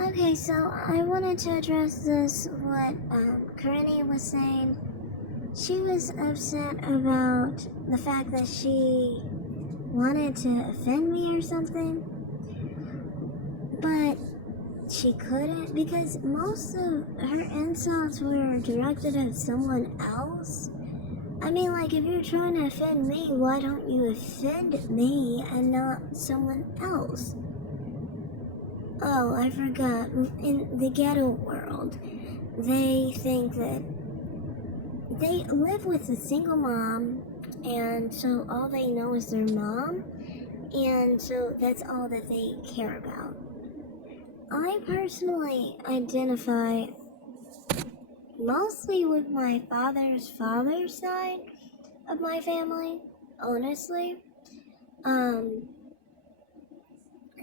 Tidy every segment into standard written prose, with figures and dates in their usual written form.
Okay, so I wanted to address this, what Corinne was saying. She was upset about the fact that she wanted to offend me or something, but she couldn't because most of her insults were directed at someone else. I mean, like, if you're trying to offend me, why don't you offend me and not someone else? Oh, I forgot. In the ghetto world, they think that they live with a single mom, and so all they know is their mom, and so that's all that they care about. I personally identify mostly with my father's side of my family, honestly. Um,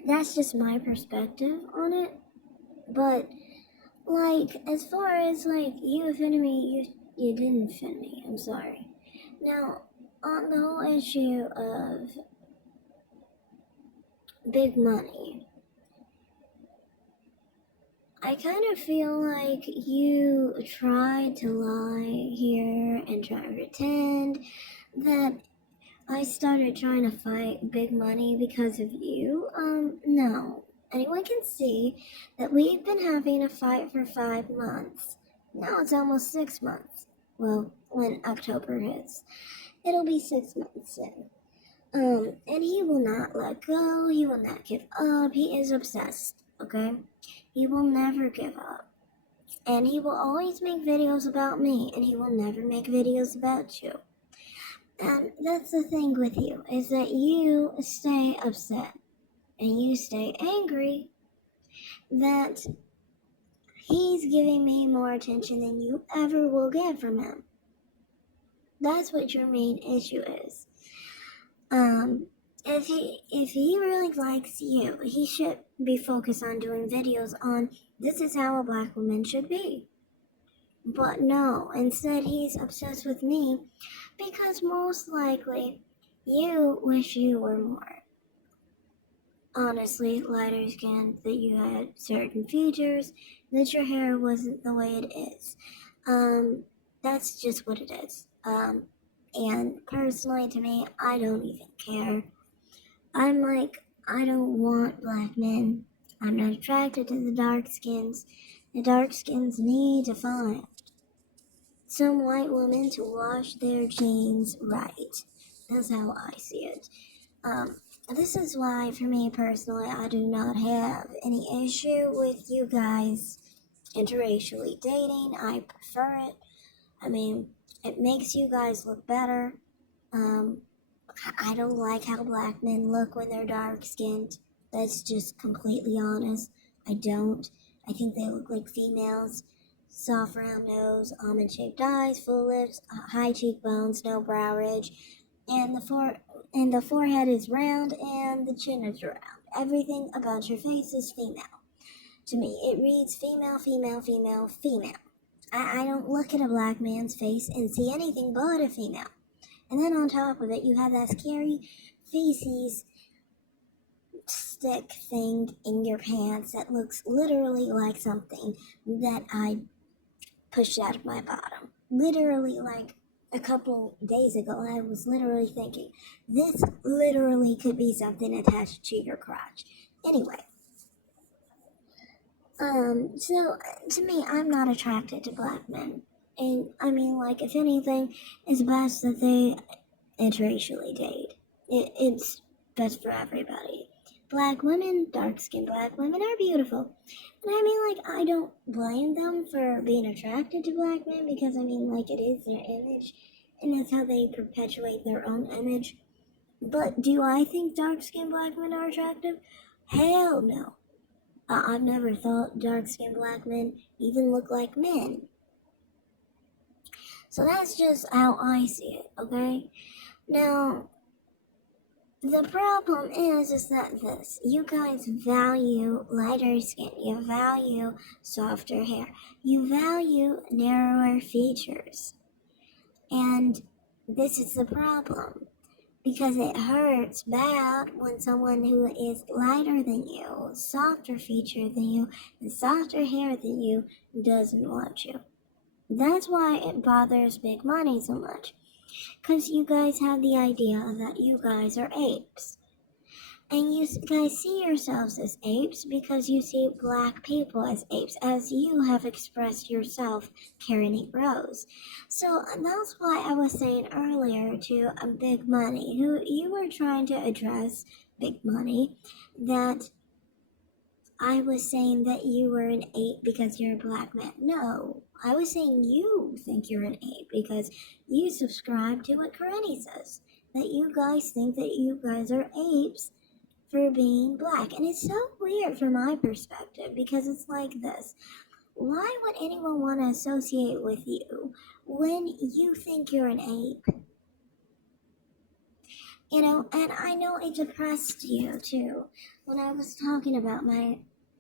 that's just my perspective on it. But, like, as far as, like, you offended me, you didn't offend me. I'm sorry. Now, on the whole issue of big money, I kind of feel like you tried to lie here and try to pretend that I started trying to fight big money because of you. No. Anyone can see that we've been having a fight for 5 months. Now it's almost 6 months. Well, when October hits, it'll be 6 months soon. And he will not let go. He will not give up. He is obsessed, okay? He will never give up. And he will always make videos about me, and he will never make videos about you. And that's the thing with you, is that you stay upset and you stay angry that he's giving me more attention than you ever will get from him. That's what your main issue is. If he really likes you, he should be focused on doing videos on this is how a black woman should be. But no, instead he's obsessed with me because most likely you wish you were more honestly lighter skin, that you had certain features, that your hair wasn't the way it is. That's just what it is. And personally to me, I don't even care. I'm like, I don't want black men. I'm not attracted to the dark skins. The dark skins need to find some white woman to wash their jeans right. That's how I see it. This is why, for me personally, I do not have any issue with you guys interracially dating. I prefer it. I mean, it makes you guys look better. I don't like how black men look when they're dark skinned. That's just completely honest. I don't. I think they look like females. Soft round nose, almond shaped eyes, full lips, high cheekbones, no brow ridge, and the forehead is round and the chin is round. Everything about your face is female. To me, it reads female, female, female, female. I don't look at a black man's face and see anything but a female. And then on top of it, you have that scary feces stick thing in your pants that looks literally like something that I pushed out of my bottom. Literally, like a couple days ago, I was literally thinking, this literally could be something attached to your crotch. Anyway, so to me, I'm not attracted to black men. And I mean, like, if anything, it's best that they interracially date. It's best for everybody. Black women, dark-skinned black women are beautiful. And I mean, like, I don't blame them for being attracted to black men because, I mean, like, it is their image. And that's how they perpetuate their own image. But do I think dark-skinned black men are attractive? Hell no. I've never thought dark-skinned black men even look like men. So that's just how I see it, okay? Now, the problem is that this, you guys value lighter skin, you value softer hair, you value narrower features. And this is the problem. because it hurts bad when someone who is lighter than you, softer featured than you, and softer hair than you doesn't want you. That's why it bothers Big Money so much. Because you guys have the idea that you guys are apes. And you guys see yourselves as apes because you see black people as apes, as you have expressed yourself, Karen Rose. So that's why I was saying earlier to Big Money, who you were trying to address, Big Money, that I was saying that you were an ape because you're a black man. No, I was saying you think you're an ape because you subscribe to what Karenni says. That you guys think that you guys are apes for being black. And it's so weird from my perspective because it's like this. Why would anyone want to associate with you when you think you're an ape? And I know it depressed you too when I was talking about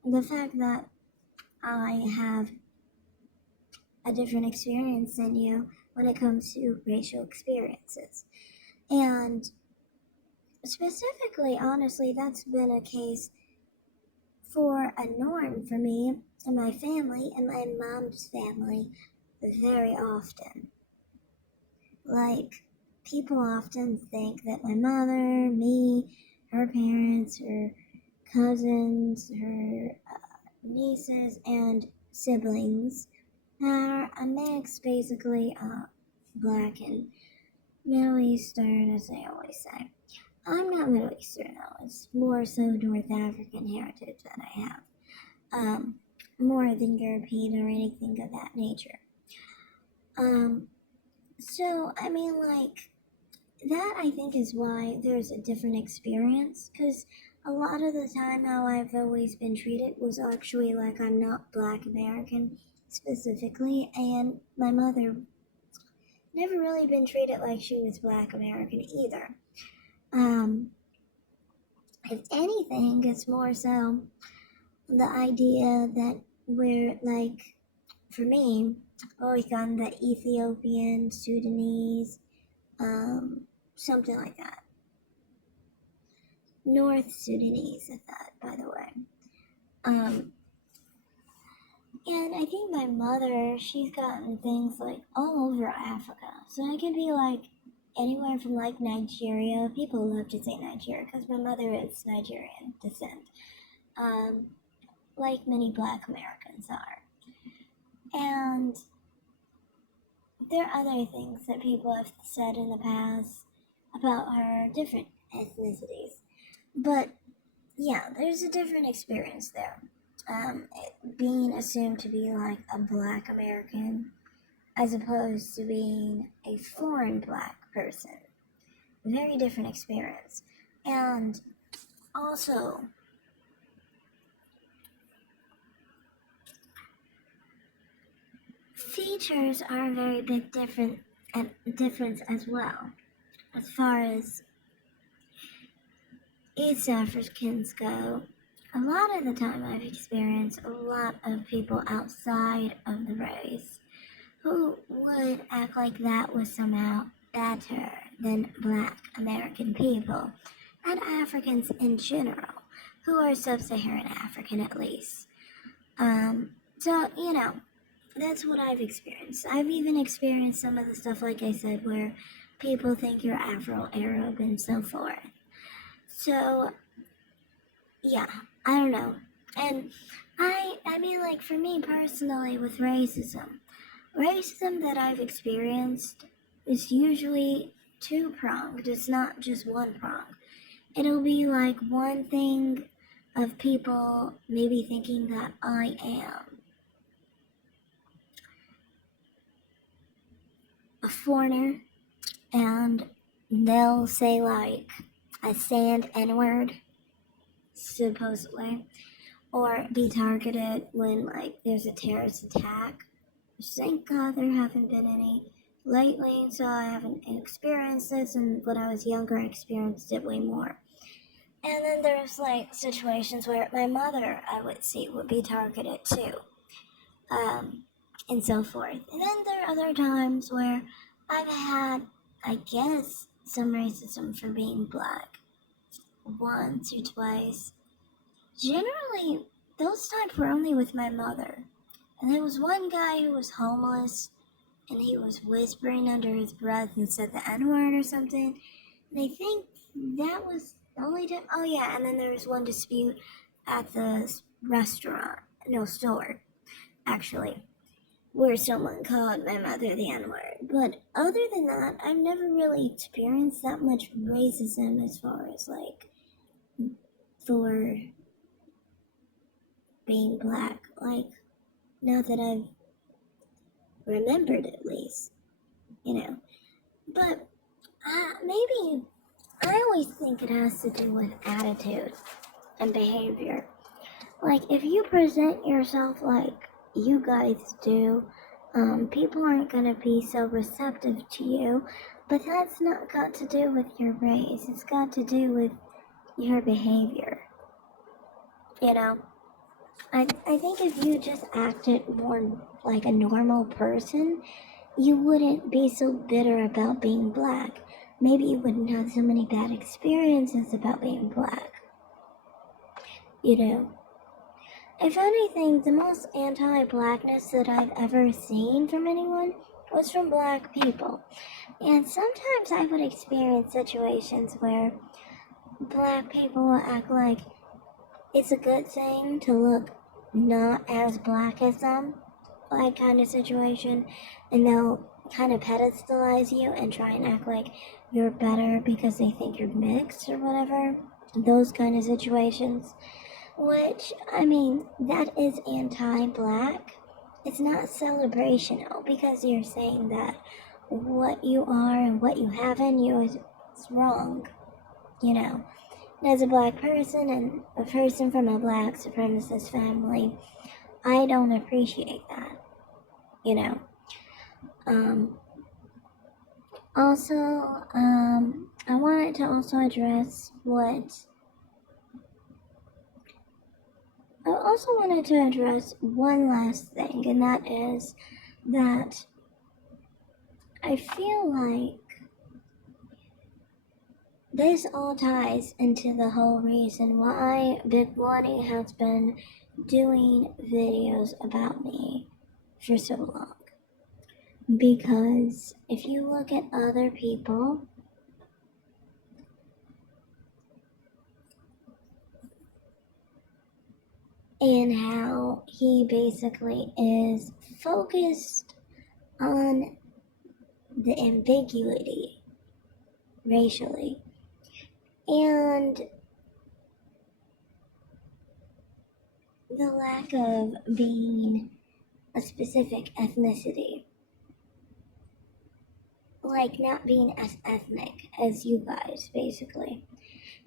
the fact that I have a different experience than you when it comes to racial experiences. And specifically, honestly, that's been a case for a norm for me and my family and my mom's family very often. Like, people often think that my mother, me, her parents, her cousins, her nieces, and siblings are a mix, basically, black and Middle Eastern, as they always say. I'm not Middle Eastern, though. It's more so North African heritage that I have. More than European or anything of that nature. So, I mean, like, that I think is why there's a different experience, because a lot of the time how I've always been treated was actually like I'm not Black American specifically, and my mother never really been treated like she was Black American either. If anything, it's more so the idea that we're like, for me, always gotten the Ethiopian, Sudanese, something like that. North Sudanese at that, by the way. And I think my mother, she's gotten things like all over Africa. So I could be like anywhere from like Nigeria. People love to say Nigeria because my mother is Nigerian descent. Like many Black Americans are. And there are other things that people have said in the past about her different ethnicities. But yeah, there's a different experience there. Being assumed to be like a Black American as opposed to being a foreign Black person. Very different experience. And also, features are a very big difference as well. As far as East Africans go, a lot of the time I've experienced a lot of people outside of the race who would act like that was somehow better than Black American people and Africans in general, who are sub-Saharan African at least. So, that's what I've experienced. I've even experienced some of the stuff, like I said, where people think you're Afro-Arab and so forth. So, yeah, I don't know. And I mean, like, for me personally, with racism that I've experienced is usually two-pronged. It's not just one prong. It'll be like one thing of people maybe thinking that I am a foreigner, and they'll say like a sand N-word, supposedly, or be targeted when like there's a terrorist attack. Thank God there haven't been any lately, so I haven't experienced this, and when I was younger I experienced it way more. And then there's like situations where my mother, I would see, would be targeted too, and so forth. And then there are other times where I've had, I guess, some racism for being black once or twice. Generally, those times were only with my mother. And there was one guy who was homeless and he was whispering under his breath and said the N word or something. And I think that was the only time. Oh, yeah, and then there was one dispute at the restaurant, no, store, actually, where someone called my mother the N word. But other than that, I've never really experienced that much racism as far as like for being black. Like, not that I've remembered at least, you know. But maybe I always think it has to do with attitude and behavior. Like, if you present yourself like you guys do, people aren't going to be so receptive to you. But that's not got to do with your race. It's got to do with your behavior. You know? I think if you just acted more like a normal person, you wouldn't be so bitter about being black. Maybe you wouldn't have so many bad experiences about being black. You know? If anything, the most anti-blackness that I've ever seen from anyone was from black people. And sometimes I would experience situations where black people will act like it's a good thing to look not as black as them, like kind of situation, and they'll kind of pedestalize you and try and act like you're better because they think you're mixed or whatever. Those kind of situations. Which, I mean, that is anti-black. It's not celebrational because you're saying that what you are and what you have in you is wrong, you know. And as a black person and a person from a black supremacist family, I don't appreciate that, you know. Also, I wanted to also address one last thing, and that is that I feel like this all ties into the whole reason why Big Bloody has been doing videos about me for so long. Because if you look at other people, and how he basically is focused on the ambiguity racially and the lack of being a specific ethnicity, like not being as ethnic as you guys, basically.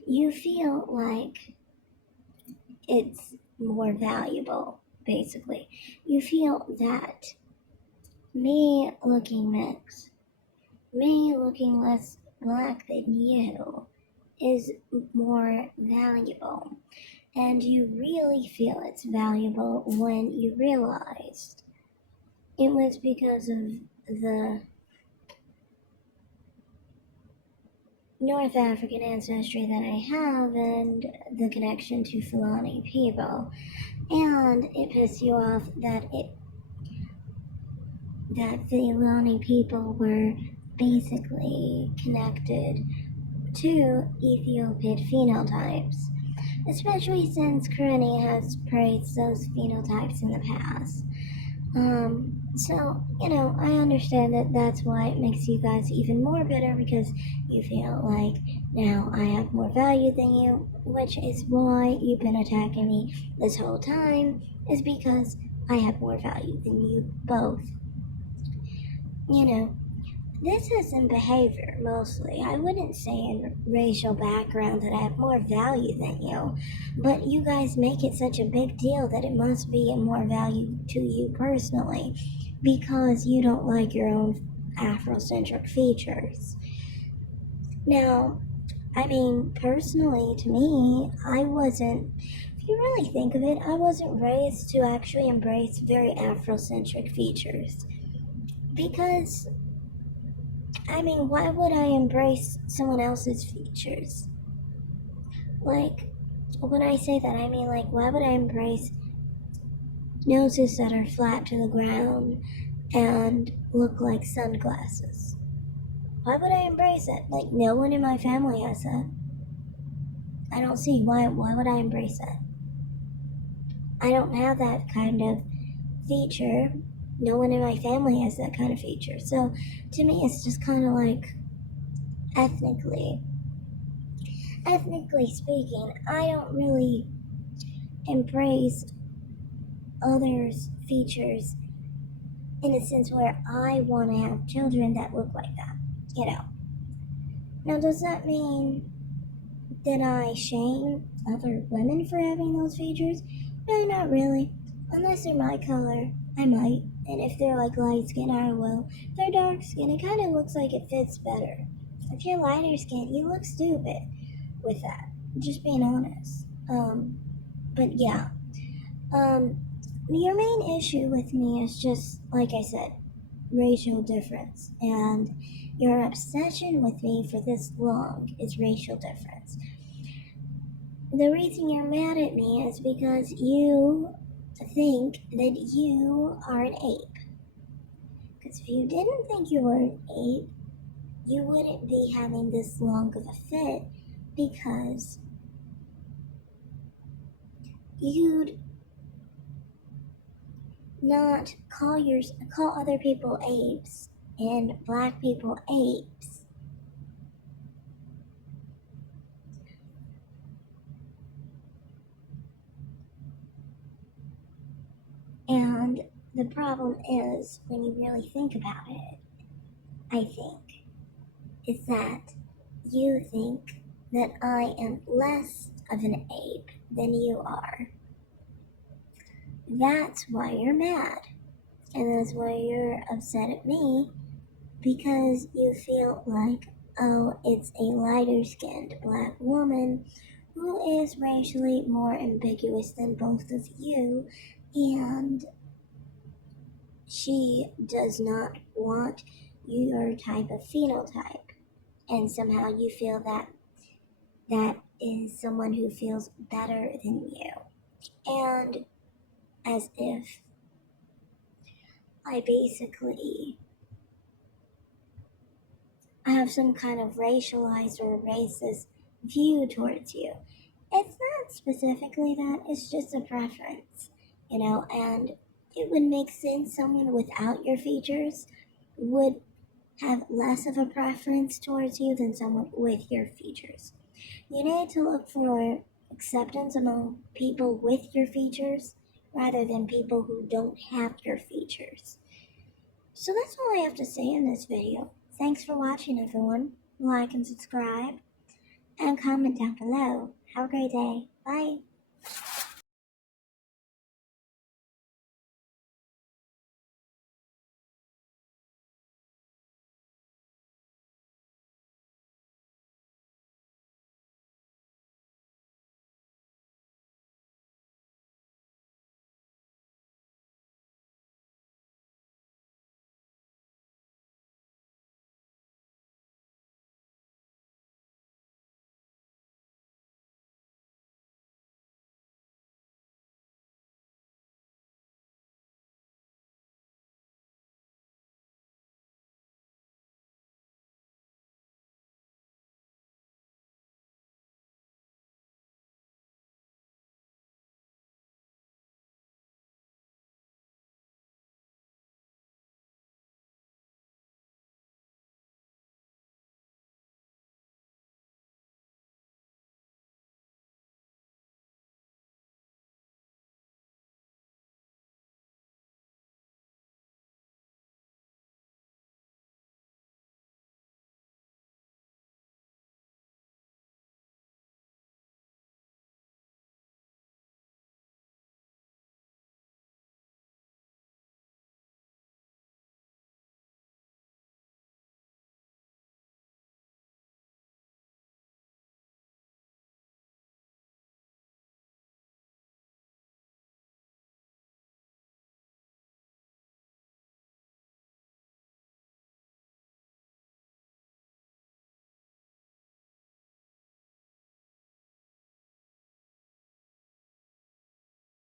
You feel like it's more valuable, basically. You feel that me looking mixed, me looking less black than you, is more valuable. And you really feel it's valuable when you realized it was because of the North African ancestry that I have and the connection to Fulani people. And it pissed you off that the Fulani people were basically connected to Ethiopian phenotypes, especially since Karenni has praised those phenotypes in the past. So, you know, I understand that that's why it makes you guys even more bitter because you feel like now I have more value than you, which is why you've been attacking me this whole time, is because I have more value than you both. You know, this is in behavior mostly. I wouldn't say in racial background that I have more value than you, but you guys make it such a big deal that it must be of more value to you personally because you don't like your own Afrocentric features. Now, I mean, personally, to me, if you really think of it, I wasn't raised to actually embrace very Afrocentric features because I mean, why would I embrace someone else's features? Like, when I say that, I mean, like, why would I embrace noses that are flat to the ground and look like sunglasses? Why would I embrace it? Like, no one in my family has that. I don't see why would I embrace that? I don't have that kind of feature. No one in my family has that kind of feature. So to me, it's just kind of like ethnically. Ethnically speaking, I don't really embrace others' features in a sense where I want to have children that look like that, you know. Now, does that mean that I shame other women for having those features? No, not really. Unless they're my color, I might. And if they're like light skin, I will. If they're dark skin, it kind of looks like it fits better. If you're lighter skin, you look stupid with that. Just being honest. But yeah. Your main issue with me is just, like I said, racial difference. And your obsession with me for this long is racial difference. The reason you're mad at me is because you think that you are an ape. Because if you didn't think you were an ape, you wouldn't be having this long of a fit because you'd not call other people apes and black people apes. And the problem is, when you really think about it, I think, is that you think that I am less of an ape than you are. That's why you're mad. And that's why you're upset at me, because you feel like, oh, it's a lighter skinned black woman who is racially more ambiguous than both of you, and she does not want your type of phenotype. And somehow you feel that that is someone who feels better than you. And as if I basically have some kind of racialized or racist view towards you. It's not specifically that, it's just a preference, and it would make sense someone without your features would have less of a preference towards you than someone with your features. You need to look for acceptance among people with your features rather than people who don't have your features. So that's all I have to say in this video. Thanks for watching, everyone. Like and subscribe and comment down below. Have a great day. Bye.